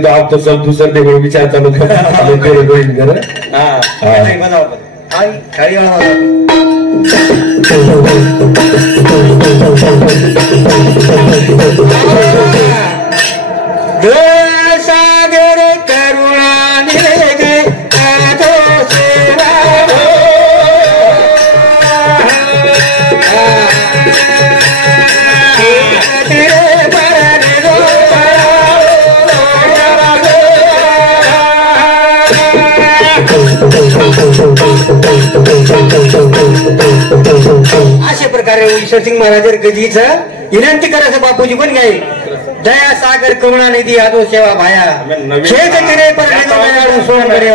तो आप तो सब दूसरे ने कोई विचार चालू कर तेरे कोई कर हां नहीं बताओ आई खड़ी वाला सागर करुणा ने आधो सेवा अशा प्रकारे ईश्वरसिंग महाराज गजीच विनंती करायचं बापूजी पण गाई दया सागर करुणा निधी आदो सेवा भाया शेत तिरे पर सोन दया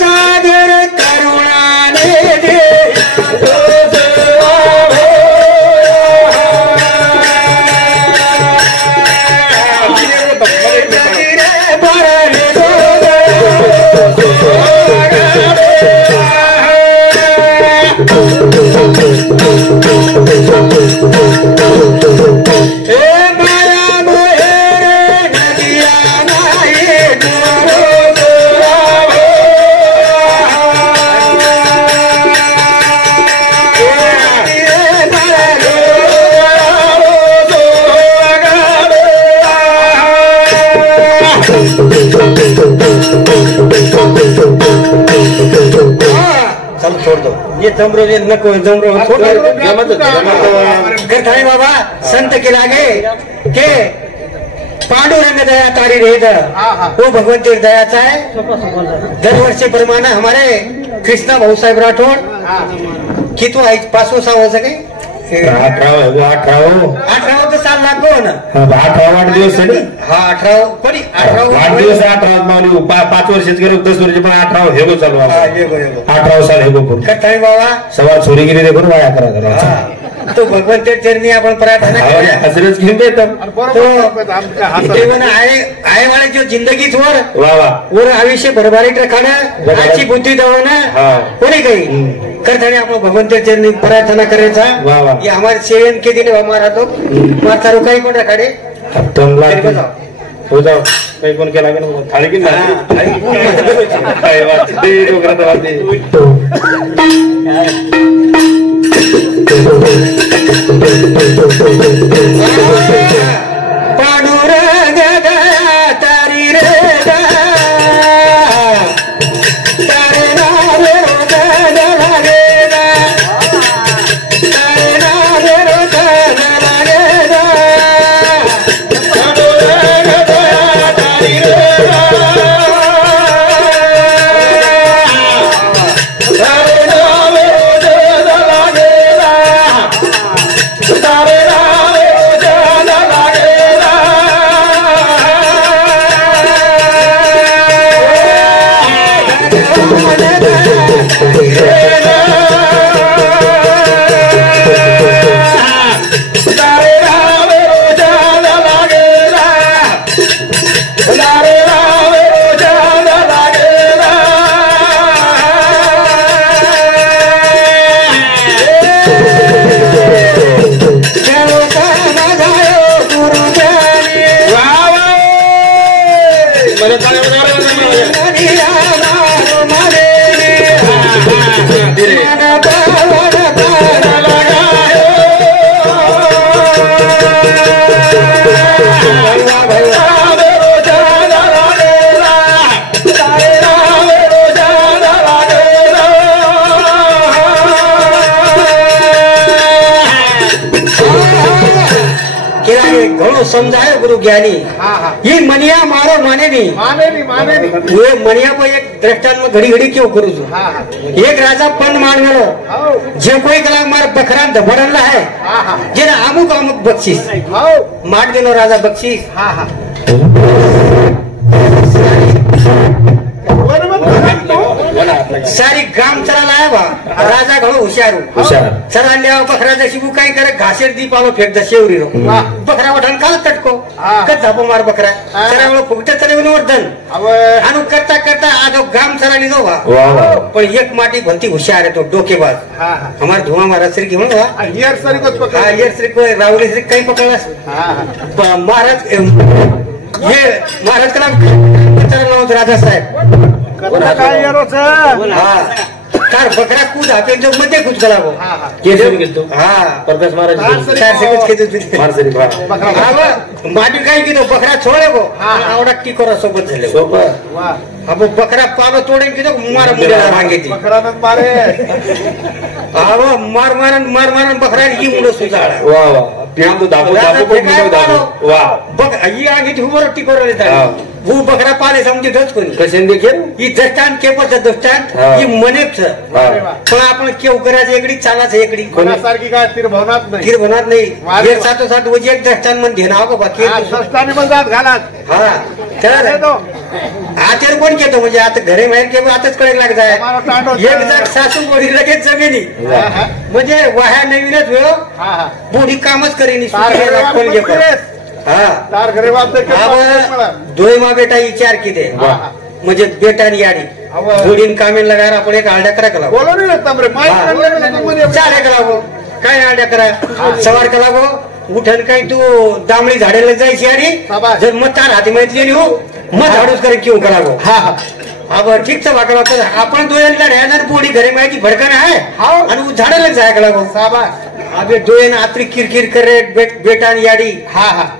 सागर करुणा निधी छोड़ दो ये जमरो ये नको जमरो छोड़ गठाई बाबा संत के लागे के पांडुरंग दया तारी रेद वो भगवंत दयाचा है दरवर्षी प्रमाणे हमारे कृष्णा भाऊ साहेब राठोड किती आहे 500 वर्ष काही 18 तर साल लागतो ना 18 दिवस हा 18 पडी 8 दिवस 18 मावली 5 वर्षाचे गेलो 10 वर्ष पण 18 हेगो चालू हा हेगो 18 साल हेगो पण कटाई बाबा सवाल चोरीगिरी देखो वाया करा तो भगवंत चरणी आपण प्रार्थना हजरत घेऊन देतो तो जीवन आए वाले जो जिंदगी छोर वाह वाह और आयुष्य भरभारी रखाना अच्छी बुद्धी दवाना कोणी काही करताना आपण भगवंत चरणी प्रार्थना करायचा ये हमारे सेवन के दिन हमारा तो माता रुकाई कोण रखाडे हो जाओ काही कोण केला का थाळी की काय वाटते डोकरात वाटते पांडुरंग तारी रे तारे नारे लागे तारे नारे लागे पांडुरंग तारी रे तारे नारे लागे तारे नारे लागे समझाए गुरु ज्ञानी ये मनिया मारो माने नहीं ये मनिया को एक दृष्टांत में घड़ी घड़ी क्यों करू एक राजा पण मान गलो जे कोई कला मार बकरान धबडला है जेना अमुक अमुक बक्षीस मार दिलो राजा बक्षीस सारी गाम चला लाया बा राजा घणो होशियारू चला लिया बकरा जशी काय करे घासेर दी पालो फेक द शेवरी रो बकरा वठन काल तटको कच झापो मार बकरा सरा फुकटे चले वर्धन आणि करता करता आधो गाम सरानी जाऊ पण एक माटी भलती हुशार आहे तो डोकेबाज हमारा धुआं महाराज श्री घेऊन हियर श्री को रावली श्री काही पकडलास महाराज हे महाराज का नाम राजा साहेब कार बकरा कूद आते जो मध्ये कुछ करा वो केसे गेलतो प्रकाश महाराज 4 सेकंद माटी काय की तो बकरा छोडे गो आवडा टिकोरा सोबत झाले अब बकरा पालो तोडे की तो मार मुंड्याला मागेती मार मारन बकरा की मुंड सुजाळा वाह वाह पियान तो दाबो वाह बघ ही आगे ठुवर टिकोरा लेता वो बकरा पाले समजे ढच कोणी कसे देखील ही दस्तान केपच दस्तान ही मनेच पण आपण केव करायचं एकडी चालाच एकडी कोणासारखी काय तिरभवनात नाही तिरभवनात नाही एक सातो सात वजे एक दस्तान मन घेना हो बाकी सस्तानी मजात घालात हा तर आतेर कोण घेतो म्हणजे आता घरे बाहेर केव्हा आताच कडे लाग जाय एक जर सासू बोडी लगेच जमिनी म्हणजे वाह्या नवीनच वेळ बोडी कामच करेनी कोण घेतो तार घरे दोय मा बेटा विचार किती म्हणजे बेटा आणि याडी जोडीन कामेन लगार आपण एक आरड्या करा कला बोलो नाही चार एक लागो काय आरड्या करा सवार कला गो उठन काही तू दामळी झाडेला जायची आणि जर मग तार हाती माहिती हो मग झाडूच करे किंवा करा गो हा ठीक चा वाकडा पण आपण दोयांना राहणार बोडी घरे माहिती भडकन आहे आणि झाडाला जाय कला गो अबे दोन आपली किरकिर करे बेटा आणि याडी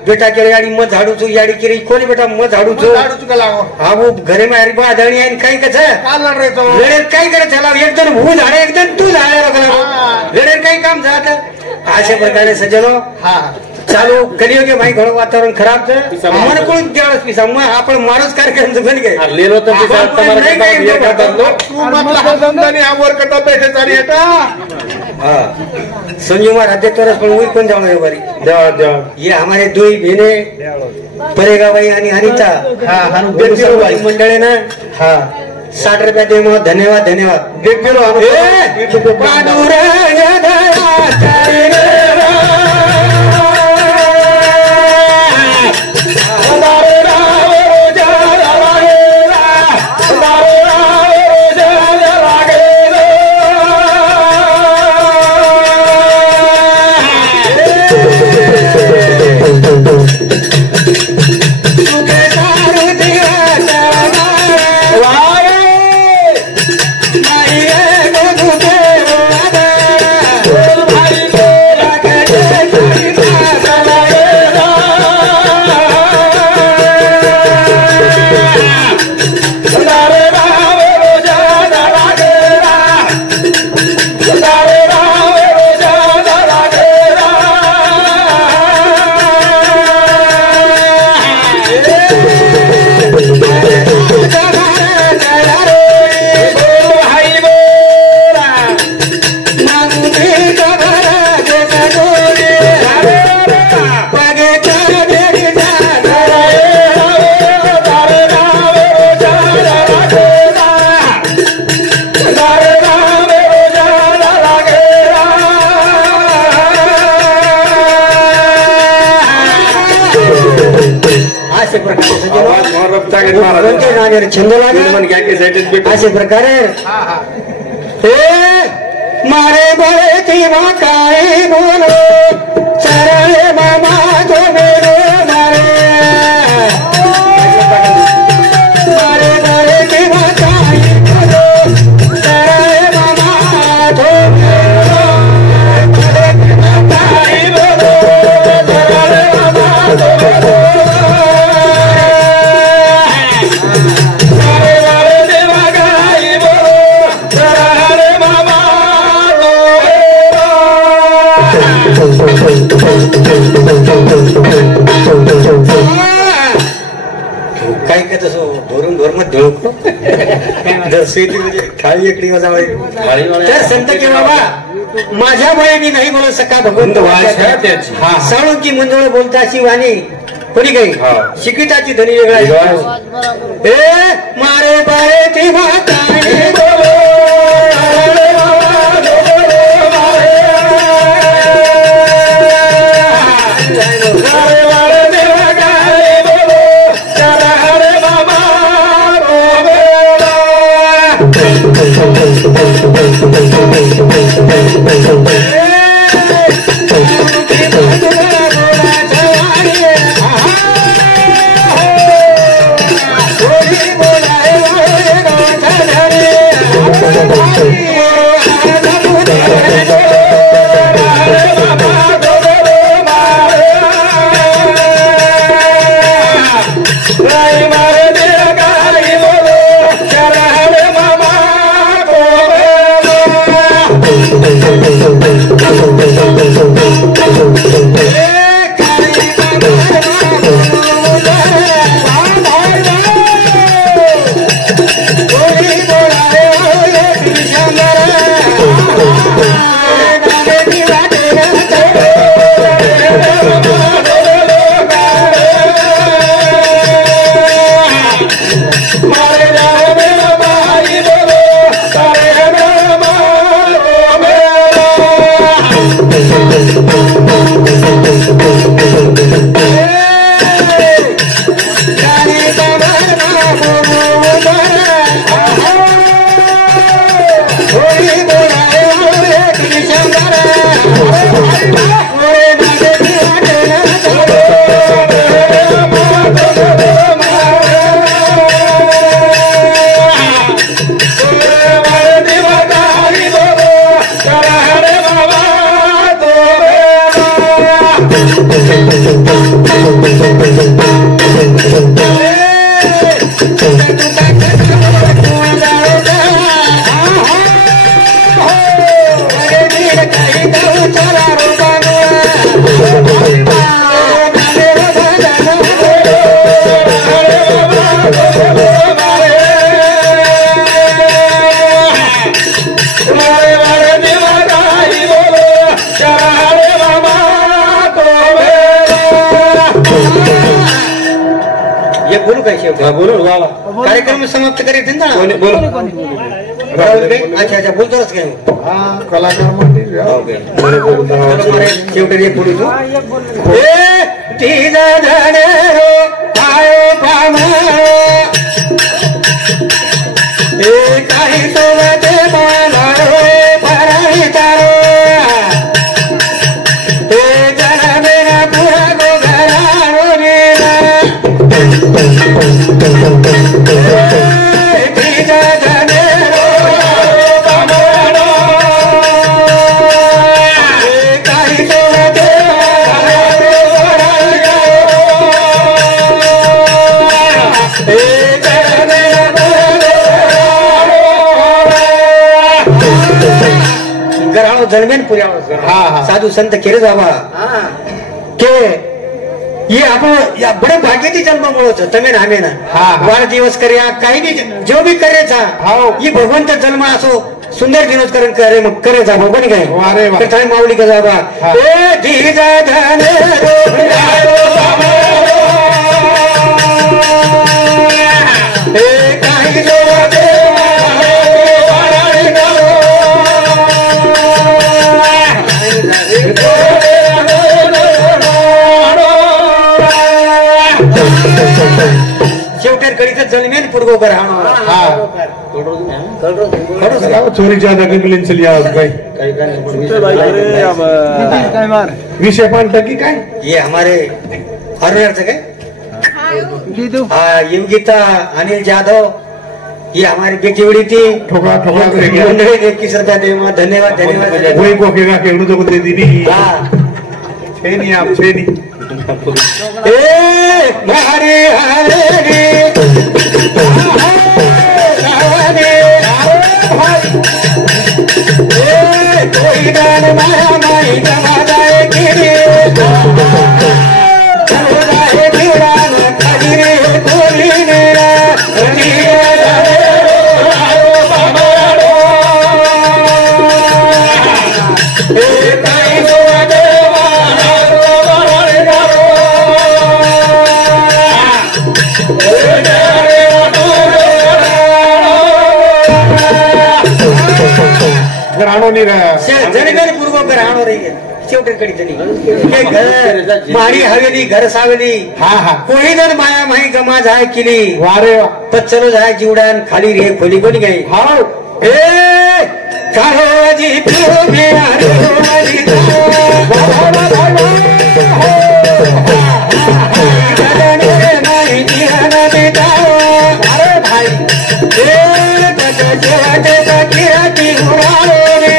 बेटा केली याडी मग झाडूचो याडी केली कोणी बेटा मग झाडूचो हा वो घरे मारी बाधणी आणि काही कसं लढेत काय करत झाला एकदम भू झाडे एकदम तू झाडे लढेत काही काम झालं अशा प्रकारे सज्जनो चालू कलियोगे भाई घणो वातावरण खराब છે મને કોઈ દિવસ પીસા आपण माणूस कार्यक्रम बन गए लेलो तर पीसा તમારે ये करतात लो तू मतलब धंदानी आवर कटा बैठे चाली येता संजू महाराज आते तरस पण वही कोण जावणे बारी देवा देवा ये हमारे दुई बहने परेगा भाई आणि हरिता मंडळे ना 60 रुपया दे मग धन्यवाद धन्यवाद छंद लागे अशा प्रकारे मारे बळे तेव्हा काय बोलो सरळे मामा तो मेरो मारे मारे बळे तेव्हा काय बोलो सरळे मामा तो मेरो काय बोलो सरळे मामा तो काय काय तसं धोरून धोरण धुळको म्हणजे थाळी एकडी वाजावाय तर संत की बाबा माझ्या बहिणी नाही बोलत सका भगवंत साळुंकी मंजुळ बोलता अशी वाणी कोणी काही शिकिटाची धनी वेगळा मारे बारे ती माता बोलो मारे बोलू काय शेवटी हा, बोलो वा वा. कार्यक्रम समाप्त करायचे ना बोलो अच्छा अच्छा बोलतोच काय हा कलाकार म्हणते शेवटी एक बोलू तू ए तिजा धडे रो पायो पामा ए काही सोबते मानारो पराई तारो ए जरा मेरा पुरा गो घरारो नीरा तिजा धडे रो पामारो ए काही सोबते मानारो पराई तारो ए जरा मेरा गराणो जन्मेन पुऱ्यावर साधू संत केरे जावा के ये आपण या बड़े भाग्य थी जन्म મળો તમે ને અમે ના વાર દિવસ કર્યા કઈ બી જો બી કરે છે ये भगवंत जन्म असो सुंदर दिवस करण करे जा भगवान काय वारे वा. तर काय माऊली का जावा ए धीजा धन रो ए काही जो शेवटर करीत जन्मेन पुरगो कर चोरीच्या दगडलीन चली आज काय विषय पण टकी काय ये हमारे हरियाणा के हाँ योगिता अनिल जाधव ये हमारी बेटी उड़ी थी ठोकळा ठोकळा करेगी 21 रुपया दे धन्यवाद धन्यवाद वही कोकेगा केवढू तो दे दीदी हाँ छेनी आप छेनी ए मारे हरे रे ए कोई दान माया माई जमा जाए गिरे जाए गिरा न खड़ी रे कोई ने जनगण पूर्व राहणो रही शेवटे कडी तरी मारी हवेली घर सावली कोणी जण माया माही गमा जाय केली वारे वा. पच्चलो जाय जीवडान खाली रे खोली कोणी गई ए काळोजी पिओ बियारो वाली रे माही जिहान बेटाओ अरे भाई ए बच जेवाटे तकिराती हुरालो रे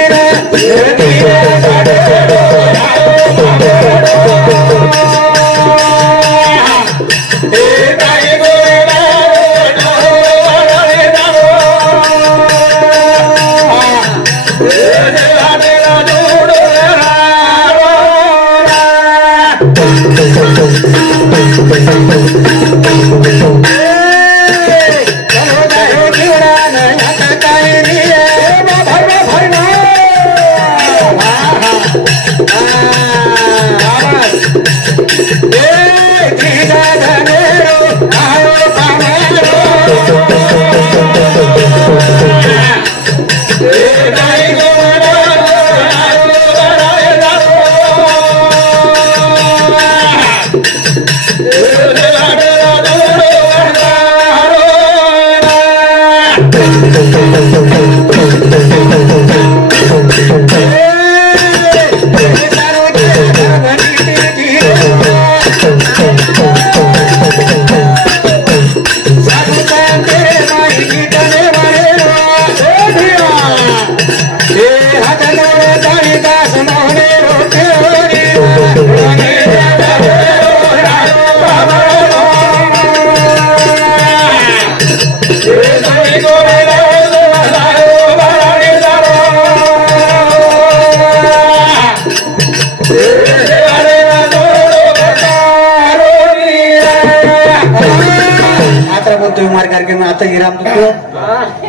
कार्यक्रम आता गिराम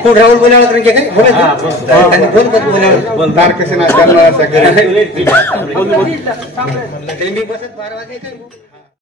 कोण राहुल बोलावला तर काय बोल बोल तारकेशन आचारला सगळे मी बसत 12 वाजे